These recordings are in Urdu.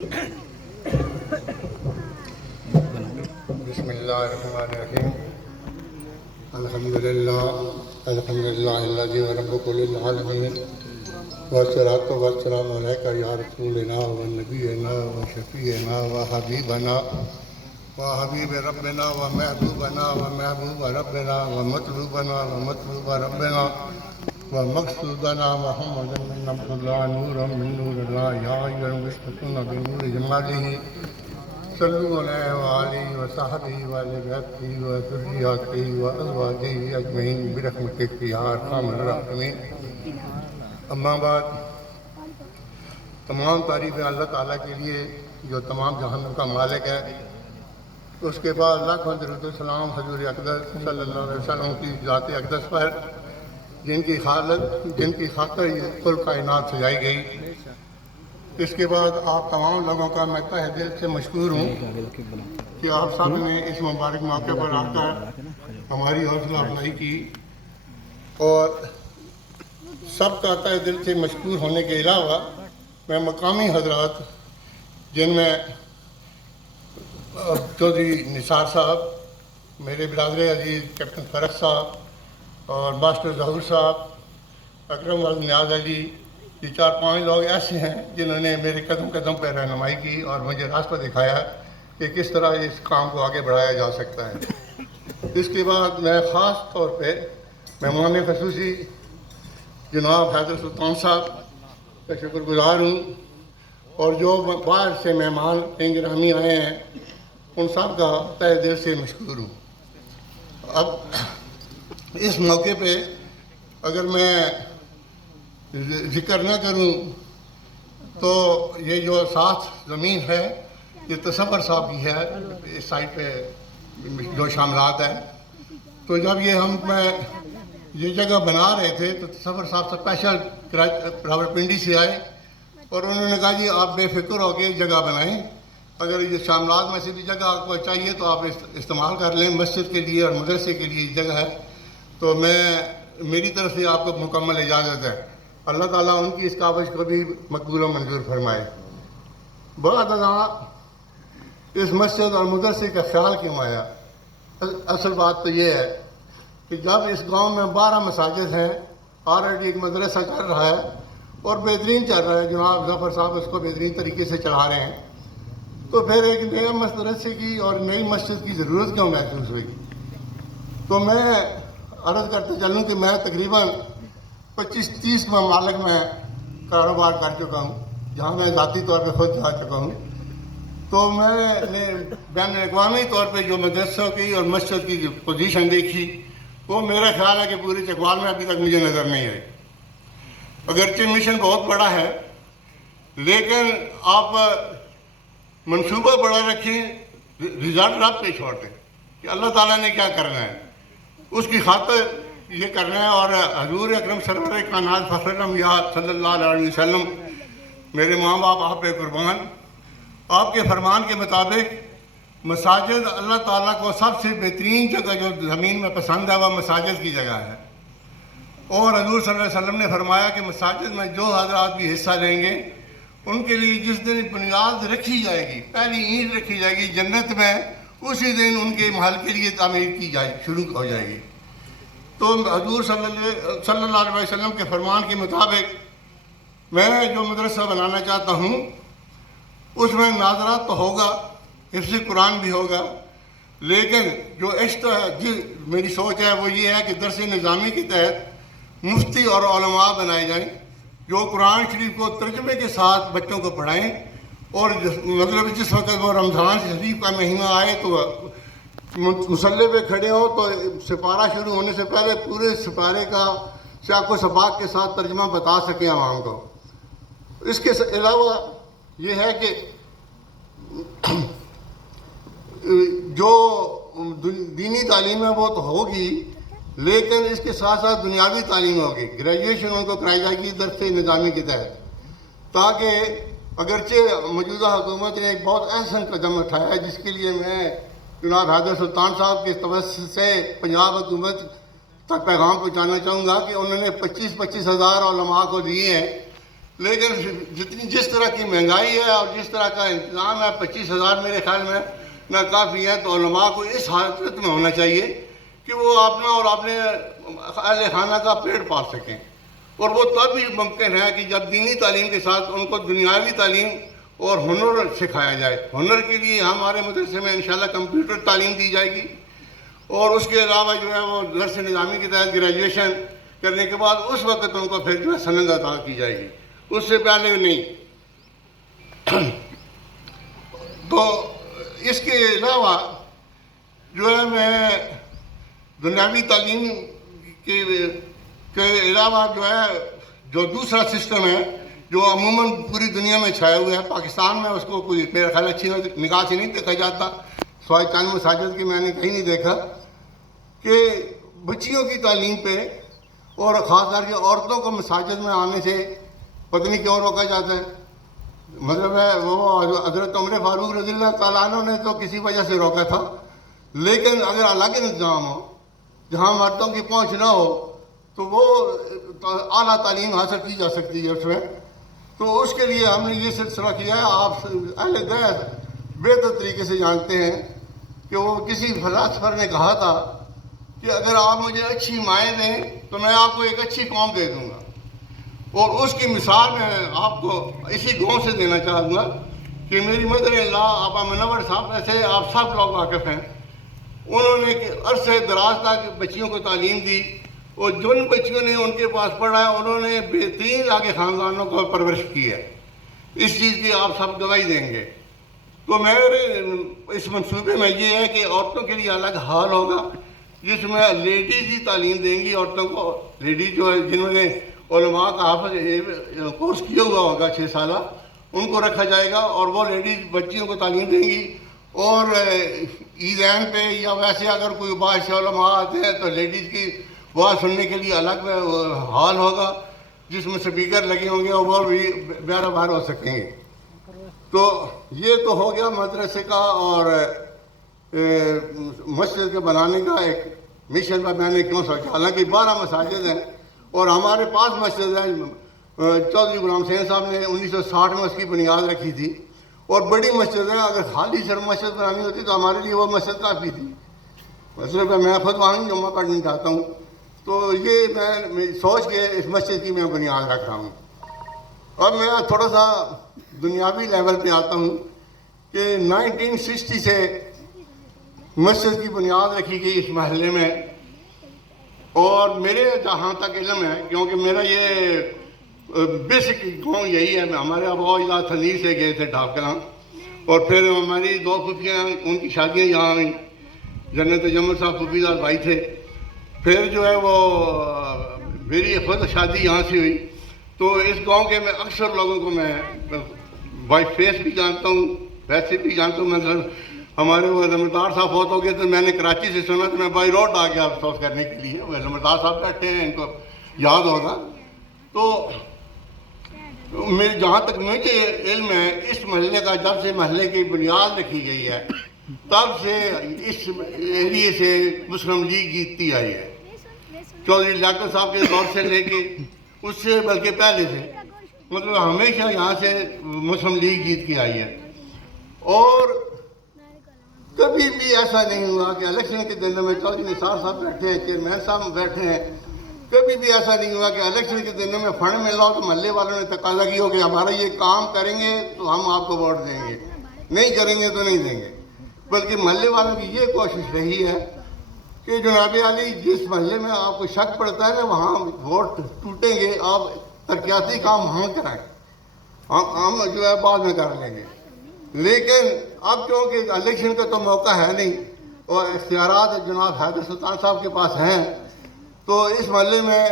بسم اللہ الرحمن الرحیم الحمدللہ الذی رب کل العالمین والصلاۃ والسلام علیک یا رسولنا و نبینا و شفیعنا و حبیبنا و حبیب ربنا و محبوبنا و محبوب ربنا و مطلوبنا و مطلوب ربنا و مقصودنا محمد من عبد اللہ نور من نور اللہ یا ایھا المشتاقون بنور جمالہ صلو علیہ وآلہ وصحبہ وآلہ بیتہ وذریاتہ وازواجہ اجمعین برحمتک یا ارحم الراحمین۔ اما بعد، تمام تعریفیں اللہ تعالیٰ کے لیے جو تمام جہانوں کا مالک ہے۔ اس کے بعد لاکھوں درود و سلام حضور اقدس صلی اللہ علیہ وسلم کی ذات اقدس پر، جن کی خاطر یہ کل کائنات سجائی گئی۔ اس کے بعد آپ تمام لوگوں کا میں تہ دل سے مشکور ہوں کہ آپ سب نے اس مبارک موقع پر آ کر ہماری حوصلہ افزائی کی، اور سب کا تہ دل سے مشکور ہونے کے علاوہ میں مقامی حضرات، جن میں چودھری نثار صاحب، میرے برادر عزیز کیپٹن فرق صاحب اور ماسٹر ظہور صاحب، اکرم نیاز علی، یہ 4-5 لوگ ایسے ہیں جنہوں نے میرے قدم قدم پہ رہنمائی کی اور مجھے راستہ دکھایا کہ کس طرح اس کام کو آگے بڑھایا جا سکتا ہے۔ اس کے بعد میں خاص طور پہ مہمان خصوصی جناب حیدر سلطان صاحب کا شکر گزار ہوں، اور جو باہر سے مہمان گرامی آئے ہیں ان سب کا تہ دل سے مشکور ہوں۔ اب اس موقع پہ اگر میں ذکر نہ کروں تو یہ جو ساتھ زمین ہے یہ تصور صاحب کی ہے، اس سائٹ پہ جو شاملات ہے۔ تو جب یہ جگہ بنا رہے تھے تو تصور صاحب اسپیشل راولپنڈی سے آئے اور انہوں نے کہا جی آپ بے فکر ہو کے جگہ بنائیں، اگر یہ شاملات میں سے بھی جگہ آپ کو چاہیے تو آپ استعمال کر لیں، مسجد کے لیے اور مدرسے کے لیے جگہ ہے۔ تو میری طرف سے آپ کو مکمل اجازت ہے۔ اللہ تعالیٰ ان کی اس کاوش کو بھی مقبول و منظور فرمائے۔ بعد ازاں اس مسجد اور مدرسے کا خیال کیوں آیا؟ اصل بات تو یہ ہے کہ جب اس گاؤں میں 12 مساجد ہیں، آلریڈی ایک مدرسہ چل رہا ہے اور بہترین چل رہا ہے، جناب ظفر صاحب اس کو بہترین طریقے سے چلا رہے ہیں، تو پھر ایک نئے مدرسے کی اور نئی مسجد کی ضرورت کیوں محسوس ہوئی؟ تو میں عرض کرتے چلوں کہ میں تقریباً 25-30 ممالک میں کاروبار کر چکا ہوں، جہاں میں ذاتی طور پہ خود جا چکا ہوں۔ تو میں نے بین الاقوامی طور پہ جو مدرسوں کی اور مسجد کی جو پوزیشن دیکھی، وہ میرا خیال ہے کہ پوری چکوال میں ابھی تک مجھے نظر نہیں آئی۔ اگرچہ مشن بہت بڑا ہے، لیکن آپ منصوبہ بڑا رکھیں، رزلٹ رب پہ چھوڑ دیں کہ اللہ تعالیٰ نے کیا کرنا ہے، اس کی خاطر یہ کرنا ہے۔ اور حضور اکرم سرور کائنات فخر انبیاء صلی اللہ علیہ وسلم، میرے ماں باپ آپ پہ قربان، آپ کے فرمان کے مطابق مساجد اللہ تعالیٰ کو سب سے بہترین جگہ جو زمین میں پسند ہے وہ مساجد کی جگہ ہے۔ اور حضور صلی اللہ علیہ وسلم نے فرمایا کہ مساجد میں جو حضرات بھی حصہ لیں گے ان کے لیے جس دن بنیاد رکھی جائے گی، پہلی اینٹ رکھی جائے گی جنت میں، اسی دن ان کے محل کے لیے تعمیر کی شروع ہو جائے گی۔ تو حضور صلی اللہ علیہ وسلم کے فرمان کے مطابق میں جو مدرسہ بنانا چاہتا ہوں اس میں ناظرات تو ہوگا، حفظ قرآن بھی ہوگا، لیکن جو میری سوچ ہے وہ یہ ہے کہ درس نظامی کے تحت مفتی اور علماء بنائے جائیں جو قرآن شریف کو ترجمے کے ساتھ بچوں کو پڑھائیں، اور مطلب جس وقت وہ رمضان شریف کا مہینہ آئے تو مصلے پہ کھڑے ہوں تو سپارہ شروع ہونے سے پہلے پورے سپارے کا سیاق و سباق کے ساتھ ترجمہ بتا سکیں عوام کو۔ اس کے علاوہ یہ ہے کہ جو دینی تعلیم ہے وہ تو ہوگی، لیکن اس کے ساتھ ساتھ دنیاوی تعلیم ہوگی، گریجویشن ان کو کرائی جائے گی درس نظامی کے تحت، تاکہ اگرچہ موجودہ حکومت نے ایک بہت احسن قدم اٹھایا ہے، جس کے لیے میں جناب حیدر سلطان صاحب کے توسط سے پنجاب حکومت تک پیغام پہنچانا چاہوں گا کہ انہوں نے 25,000 علماء کو دیے ہیں لیکن جس طرح کی مہنگائی ہے اور جس طرح کا انتظام ہے 25,000 میرے خیال میں نہ کافی ہے. تو علماء کو اس حالت میں ہونا چاہیے کہ وہ اپنا اور اپنے اہل خانہ کا پیٹ پال سکیں. اور وہ تب بھی ممکن ہے کہ جب دینی تعلیم کے ساتھ ان کو دنیاوی تعلیم اور ہنر سکھایا جائے. ہنر کے لیے ہمارے مدرسے میں انشاءاللہ کمپیوٹر تعلیم دی جائے گی, اور اس کے علاوہ جو ہے وہ درس نظامی کے تحت گریجویشن کرنے کے بعد اس وقت ان کو پھر جو ہے سند عطا کی جائے گی, اس سے پہلے نہیں. تو اس کے علاوہ جو ہے میں دنیاوی تعلیم کے علاوہ جو ہے جو دوسرا سسٹم ہے جو عموماً پوری دنیا میں چھایا ہوا ہے, پاکستان میں اس کو کوئی میرا خیال اچھی نگاہ سے نہیں دیکھا جاتا, سوائے چند مساجد کی میں نے کہیں نہیں دیکھا, کہ بچیوں کی تعلیم پہ اور خاص کر کے عورتوں کو مساجد میں آنے سے پتہ نہیں کیوں روکا جاتا ہے. مطلب ہے وہ حضرت عمر فاروق رضی اللہ تعالیٰ عنہ نے تو کسی وجہ سے روکا تھا, لیکن اگر الگ انتظام ہو جہاں مردوں کی پہنچ نہ ہو تو وہ اعلیٰ تعلیم حاصل کی جا سکتی ہے اس میں. تو اس کے لیے ہم نے یہ سلسلہ کیا ہے. آپ اہل بیت بہتر طریقے سے جانتے ہیں کہ وہ کسی فلاسفر نے کہا تھا کہ اگر آپ مجھے اچھی مائیں دیں تو میں آپ کو ایک اچھی قوم دے دوں گا. اور اس کی مثال میں آپ کو اسی گاؤں سے دینا چاہوں گا کہ میری مدر اللہ آپا منور صاحب ایسے آپ سب لوگ واقف ہیں, انہوں نے عرصے دراز تک بچیوں کو تعلیم دی, اور جن بچیوں نے ان کے پاس پڑھا ہے انہوں نے بہترین آگے خاندانوں کو پرورش کی ہے. اس چیز کی آپ سب گواہی دیں گے. تو میرے اس منصوبے میں یہ ہے کہ عورتوں کے لیے الگ ہال ہوگا جس میں لیڈیز ہی تعلیم دیں گی. عورتوں کو لیڈیز جو ہے جنہوں نے علماء کا حافظ کورس کیا ہوا ہوگا 6 سالہ, ان کو رکھا جائے گا اور وہ لیڈیز بچیوں کو تعلیم دیں گی. اور عیدین پہ یا ویسے اگر کوئی باعث علماء آتے ہیں تو لیڈیز کی بات سننے کے لیے الگ ہال ہوگا جس میں سپیکر لگے ہوں گے اور وہ بھی بیارہ بار ہو سکیں گے. تو یہ تو ہو گیا مدرسے کا اور مسجد کے بنانے کا ایک مشن پر میں نے کیوں سوچا. حالانکہ 12 مساجد ہیں اور ہمارے پاس مسجد ہے. چودھری غلام حسین صاحب نے 1960 میں اس کی بنیاد رکھی تھی, اور بڑی مسجد ہے. اگر خالی سر مسجد بنانی ہوتی تو ہمارے لیے وہ مسجد کافی تھی. مسئلہ میں خود وہاں جمعہ پڑھنا چاہتا ہوں, تو یہ میں سوچ کے اس مسجد کی میں بنیاد رکھ رہا ہوں. اب میں تھوڑا سا دنیاوی لیول پہ آتا ہوں کہ 1960 سے مسجد کی بنیاد رکھی گئی اس محلے میں, اور میرے جہاں تک علم ہے کیونکہ میرا یہ بیسک گاؤں یہی ہے. ہمارے ابا اجداد تھنیر سے گئے تھے ڈھاک کلاں, اور پھر ہماری 2 پھوپھیاں ان کی شادیاں یہاں آئیں. جنت جمل صاحب پھوپھی دار بھائی تھے. پھر جو ہے وہ میری خود شادی یہاں سے ہوئی. تو اس گاؤں کے میں اکثر لوگوں کو میں بائی فیس بھی جانتا ہوں, ویسے بھی جانتا ہوں. مثلا ہمارے وہ زمیندار صاحب فوت ہو گئے تو میں نے کراچی سے سنا تو میں بائی روڈ آ گیا افسوس کرنے کے لیے. وہ زمیندار صاحب بیٹھے ہیں, ان کو یاد ہوگا. تو میرے جہاں تک مجھے علم ہے اس محلے کا جب سے محلے کی بنیاد رکھی گئی ہے تب سے اس ایریے سے مسلم لیگ جیتتی آئی ہے. چودھری لیاقت صاحب کے دور سے لے کے اس سے بلکہ پہلے سے مطلب ہمیشہ یہاں سے مسلم لیگ جیت کے آئی ہے. اور کبھی بھی ایسا نہیں ہوا کہ الیکشن کے دنوں میں چودھری نثار صاحب بیٹھے ہیں, چیئرمین صاحب بیٹھے ہیں, کبھی بھی ایسا نہیں ہوا کہ الیکشن کے دنوں میں فنڈ مل رہا ہو تو محلے والوں نے تقاضا کیا ہو کہ ہمارا یہ کام کریں گے تو ہم آپ کو ووٹ دیں گے, نہیں کریں گے تو نہیں دیں گے. بلکہ محلے والوں کی یہ کوشش رہی ہے کہ جناب علی جس محلے میں آپ کو شک پڑتا ہے نا وہاں ووٹ ٹوٹیں گے, آپ ترقیاتی کام وہاں کرائیں, ہم جو ہے بعد میں کر لیں گے. لیکن اب کیونکہ الیکشن کا تو موقع ہے نہیں اور اختیارات جناب حیدر سلطان صاحب کے پاس ہیں, تو اس محلے میں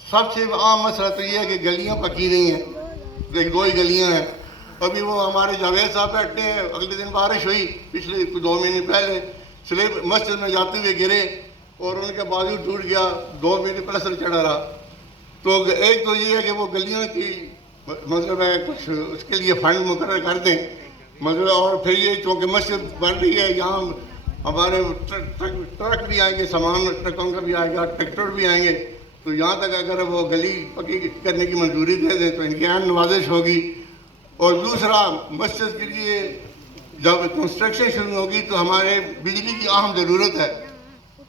سب سے عام مسئلہ تو یہ ہے کہ گلیاں پکی نہیں ہیں. 1-2 ہی گلیاں ہیں. ابھی وہ ہمارے جاوید صاحب بیٹھتے ہیں, اگلے دن بارش ہوئی پچھلے 2 مہینے پہلے, سلیب مسجد میں جاتے ہوئے گرے اور ان کا بازو ٹوٹ گیا, 2 مہینے پلستر چڑھا رہا. تو ایک تو یہ ہے کہ وہ گلیاں کی مطلب ہے کچھ اس کے لیے فنڈ مقرر کر دیں مطلب. اور پھر یہ چونکہ مسجد بن رہی ہے یہاں ہمارے ٹرک بھی آئیں گے, سامان ٹرکوں کا بھی آئے گا, ٹریکٹر بھی آئیں گے, تو یہاں تک اگر وہ گلی پکی کرنے کی منظوری دے دیں تو ان کی عین نوازش ہوگی. اور دوسرا, مسجد کے لیے جب کنسٹرکشن شروع ہوگی تو ہمارے بجلی کی اہم ضرورت ہے.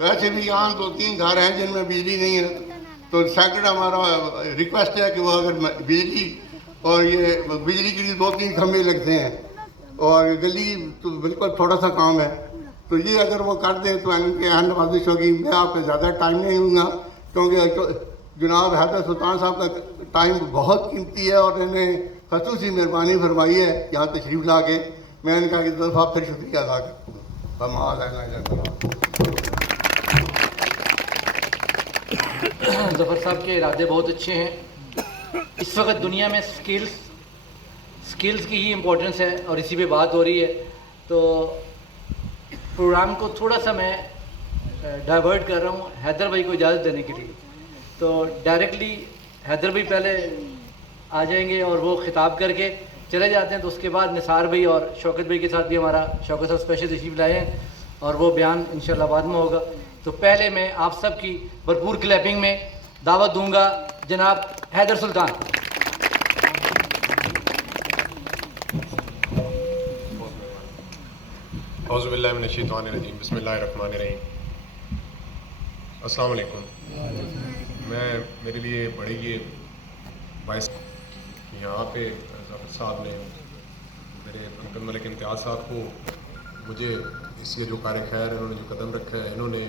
ویسے بھی یہاں 2-3 گھر ہیں جن میں بجلی نہیں ہے, تو سیکنڈ ہمارا ریکویسٹ ہے کہ وہ اگر بجلی اور یہ بجلی کے لیے 2-3 کھمبے لگتے ہیں اور گلی تو بالکل تھوڑا سا کام ہے, تو یہ اگر وہ کر دیں تو ان کے اہم نوازش ہوگی. میں آپ پہ زیادہ ٹائم نہیں دوں گا کیونکہ جناب حیدر سلطان صاحب کا ٹائم بہت قیمتی ہے اور انہیں خصوصی مہربانی فرمائی ہے یہاں تشریف لا کے. میں ان کا ایک دفعہ پھر شکریہ ادا کرتا ہوں. ظفر صاحب کے ارادے بہت اچھے ہیں. اس وقت دنیا میں سکلز کی ہی امپورٹنس ہے اور اسی پہ بات ہو رہی ہے. تو پروگرام کو تھوڑا سا میں ڈائیورٹ کر رہا ہوں حیدر بھائی کو اجازت دینے کے لیے. تو ڈائریکٹلی حیدر بھائی پہلے آ جائیں گے اور وہ خطاب کر کے چلے جاتے ہیں. تو اس کے بعد نثار بھائی اور شوکت بھائی کے ساتھ بھی ہمارا شوکت صاحب اسپیشل تشریف لائے ہیں اور وہ بیان انشاءاللہ بعد میں ہوگا. تو پہلے میں آپ سب کی بھرپور کلیپنگ میں دعوت دوں گا جناب حیدر سلطان. اعوذ باللہ من الشیطان الرجیم, بسم اللہ الرحمن الرحیم. السلام علیکم. میرے لیے بڑے یہ باعث یہاں پہ ظفر صاحب نے میرے انکل ملک امتیاز صاحب کو مجھے اس کے جو کار خیر انہوں نے جو قدم رکھا ہے, انہوں نے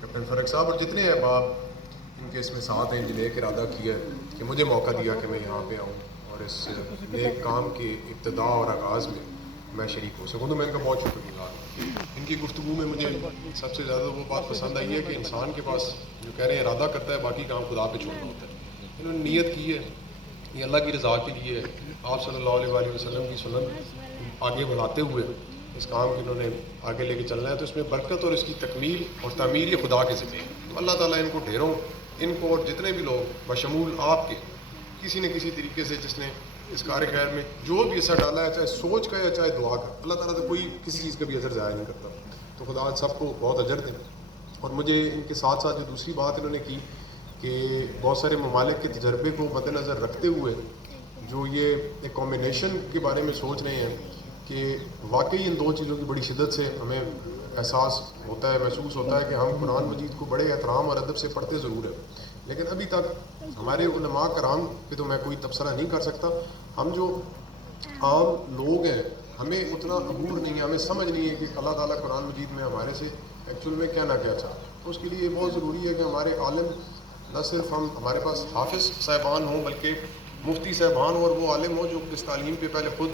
کیپٹن فرق صاحب اور جتنے احباب ان کے اس میں ساتھ ہیں جنہیں ایک ارادہ کیا کہ مجھے موقع دیا کہ میں یہاں پہ آؤں اور اس نیک کام کے ابتدا اور آغاز میں شریک ہو سکوں. تو میں ان کا بہت شکر گزار ہوں. ان کی گفتگو میں مجھے سب سے زیادہ وہ بات پسند آئی ہے کہ انسان کے پاس جو کہہ رہے ہیں ارادہ کرتا ہے, باقی کام خدا پہ چھوڑنا ہوتا ہے. انہوں نے نیت کی ہے, یہ اللہ کی رضا کے لیے آپ صلی اللہ علیہ وآلہ وسلم کی سنت آگے بڑھاتے ہوئے اس کام کی انہوں نے آگے لے کے چلنا ہے. تو اس میں برکت اور اس کی تکمیل اور تعمیر یہ خدا کے ذمہ ہے. تو اللہ تعالیٰ ان کو ڈھیروں, ان کو اور جتنے بھی لوگ بشمول آپ کے کسی نہ کسی طریقے سے جس نے اس کار خیر میں جو بھی اثر ڈالا ہے, چاہے سوچ کا یا چاہے دعا کا, اللہ تعالیٰ تو کوئی کسی چیز کا بھی اثر ضائع نہیں کرتا. تو خدا سب کو بہت اجر دیں. اور مجھے ان کے ساتھ ساتھ جو دوسری بات انہوں نے کی کہ بہت سارے ممالک کے تجربے کو مد نظر رکھتے ہوئے جو یہ ایک کمبینیشن کے بارے میں سوچ رہے ہیں کہ واقعی ان دو چیزوں کی بڑی شدت سے ہمیں احساس ہوتا ہے, محسوس ہوتا ہے کہ ہم قرآن مجید کو بڑے احترام اور ادب سے پڑھتے ضرور ہیں, لیکن ابھی تک ہمارے علماء کرام پہ تو میں کوئی تبصرہ نہیں کر سکتا. ہم جو عام لوگ ہیں ہمیں اتنا عبور نہیں ہے, ہمیں سمجھ نہیں ہے کہ اللہ تعالیٰ قرآن مجید میں ہمارے سے ایکچوئل میں کیا نہ کیا چاہتا ہے. تو اس کے لیے یہ بہت ضروری ہے کہ ہمارے عالم نہ صرف ہمارے پاس حافظ صاحبان ہوں بلکہ مفتی صاحبان اور وہ عالم ہوں جو اس تعلیم پہ پہلے خود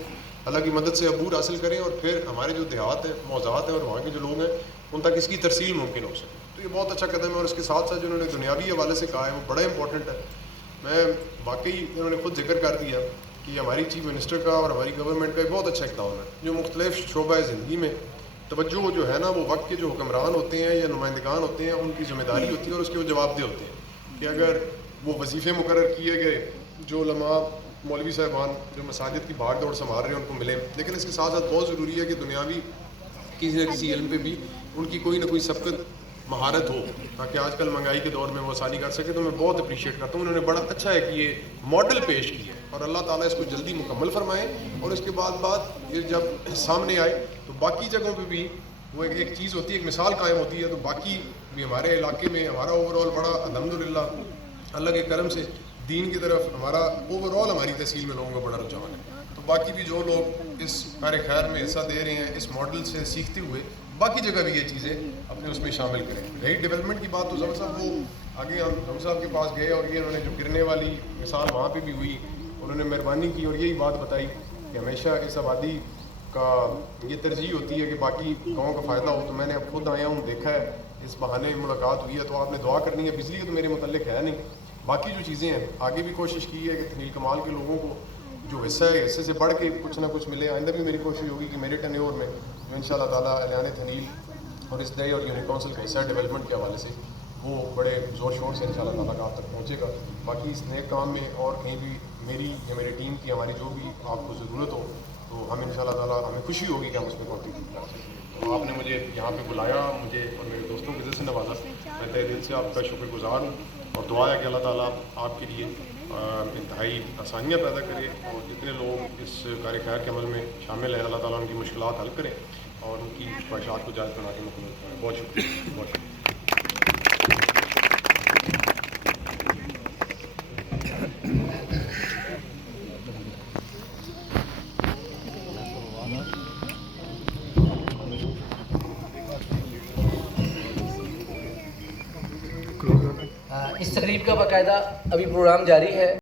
اللہ کی مدد سے عبور حاصل کریں اور پھر ہمارے جو دیہات ہیں, موضوعات ہیں اور وہاں کے جو لوگ ہیں ان تک اس کی ترسیل ممکن ہو سکے. تو یہ بہت اچھا قدم ہے. اور اس کے ساتھ ساتھ جو انہوں نے دنیاوی حوالے سے کہا ہے وہ بڑا امپورٹنٹ ہے. میں واقعی انہوں نے خود ذکر کر دیا کہ ہماری چیف منسٹر کا اور ہماری گورنمنٹ کا ایک بہت اچھا اقدام ہے جو مختلف شعبہ زندگی میں توجہ جو ہے نا وہ وقت کے جو حکمران ہوتے ہیں یا نمائندگان ہوتے ہیں ان کی ذمہ داری ہوتی ہے اور اس کے وہ جواب دہ ہوتے ہیں کہ اگر وہ وظیفے مقرر کیے گئے جو علماء مولوی صاحبان جو مساجد کی بھاگ دوڑ سنبھال رہے ہیں ان کو ملیں, لیکن اس کے ساتھ ساتھ بہت ضروری ہے کہ دنیاوی کسی نہ کسی علم پہ بھی ان کی کوئی نہ کوئی سبقت مہارت ہو تاکہ آج کل مہنگائی کے دور میں وہ آسانی کر سکے. تو میں بہت اپریشیٹ کرتا ہوں, انہوں نے بڑا اچھا ہے کہ یہ ماڈل پیش کیا ہے اور اللہ تعالیٰ اس کو جلدی مکمل فرمائے. اور اس کے بعد یہ جب سامنے آئے تو باقی جگہوں پہ بھی وہ ایک چیز ہوتی ہے, ایک مثال قائم ہوتی ہے. تو باقی بھی ہمارے علاقے میں ہمارا اوور آل بڑا الحمدللہ اللہ کے کرم سے دین کی طرف ہمارا اوور آل ہماری تحصیل میں لوگوں کا بڑا رجحان ہے. تو باقی بھی جو لوگ اس کار خیر میں حصہ دے رہے ہیں اس ماڈل سے سیکھتے ہوئے باقی جگہ بھی یہ چیزیں اپنے اس میں شامل کریں. رہی ڈیولپمنٹ کی بات تو ظفر صاحب وہ آگے ہم ظفر صاحب کے پاس گئے اور یہ انہوں نے جو گرنے والی مثال وہاں پہ بھی ہوئی, انہوں نے مہربانی کی اور یہی بات بتائی کہ ہمیشہ اس آبادی کا یہ ترجیح ہوتی ہے کہ باقی گاؤں کا فائدہ ہو. تو میں نے اب خود آیا ہوں, دیکھا ہے, اس بہانے ملاقات ہوئی ہے. تو آپ نے دعا کرنی ہے. بجلی تو میرے متعلق ہے نہیں, باقی جو چیزیں ہیں آگے بھی کوشش کی ہے کہ تنیل کمال کے لوگوں کو جو حصہ ہے حصے سے بڑھ کے کچھ نہ کچھ ملے. آئندہ بھی میری کوشش ہوگی کہ میرے ٹینیور میں جو ان شاء اللہ تعالیٰ اعلان تنیل اور اس دے اور یونٹ کونسل کا حصہ ڈیولپمنٹ کے حوالے سے وہ بڑے زور شور سے ان شاء اللہ تعالیٰ کا آپ تک پہنچے گا. باقی اس نیک کام میں اور کہیں بھی میری یا میری ٹیم کی ہماری جو بھی آپ کو ضرورت ہو تو ہم انشاءاللہ تعالیٰ ہمیں خوشی ہوگی کہ ہم اس میں کنٹریبیوٹ کر سکیں. تو آپ نے مجھے یہاں پہ بلایا, مجھے اور میرے دوستوں کی عزت سے نوازا. میں تہ دل سے آپ کا شکر گزار ہوں, اور دعا ہے کہ اللہ تعالیٰ آپ کے لیے انتہائی آسانیاں پیدا کرے, اور جتنے لوگ اس کار خیر کے عمل میں شامل ہیں اللہ تعالیٰ ان کی مشکلات حل کریں اور ان کی خواہشات کو جائز بنا کے مکمل کریں. بہت شکریہ, بہت شکریہ. اس تقریب کا باقاعدہ ابھی پروگرام جاری ہے.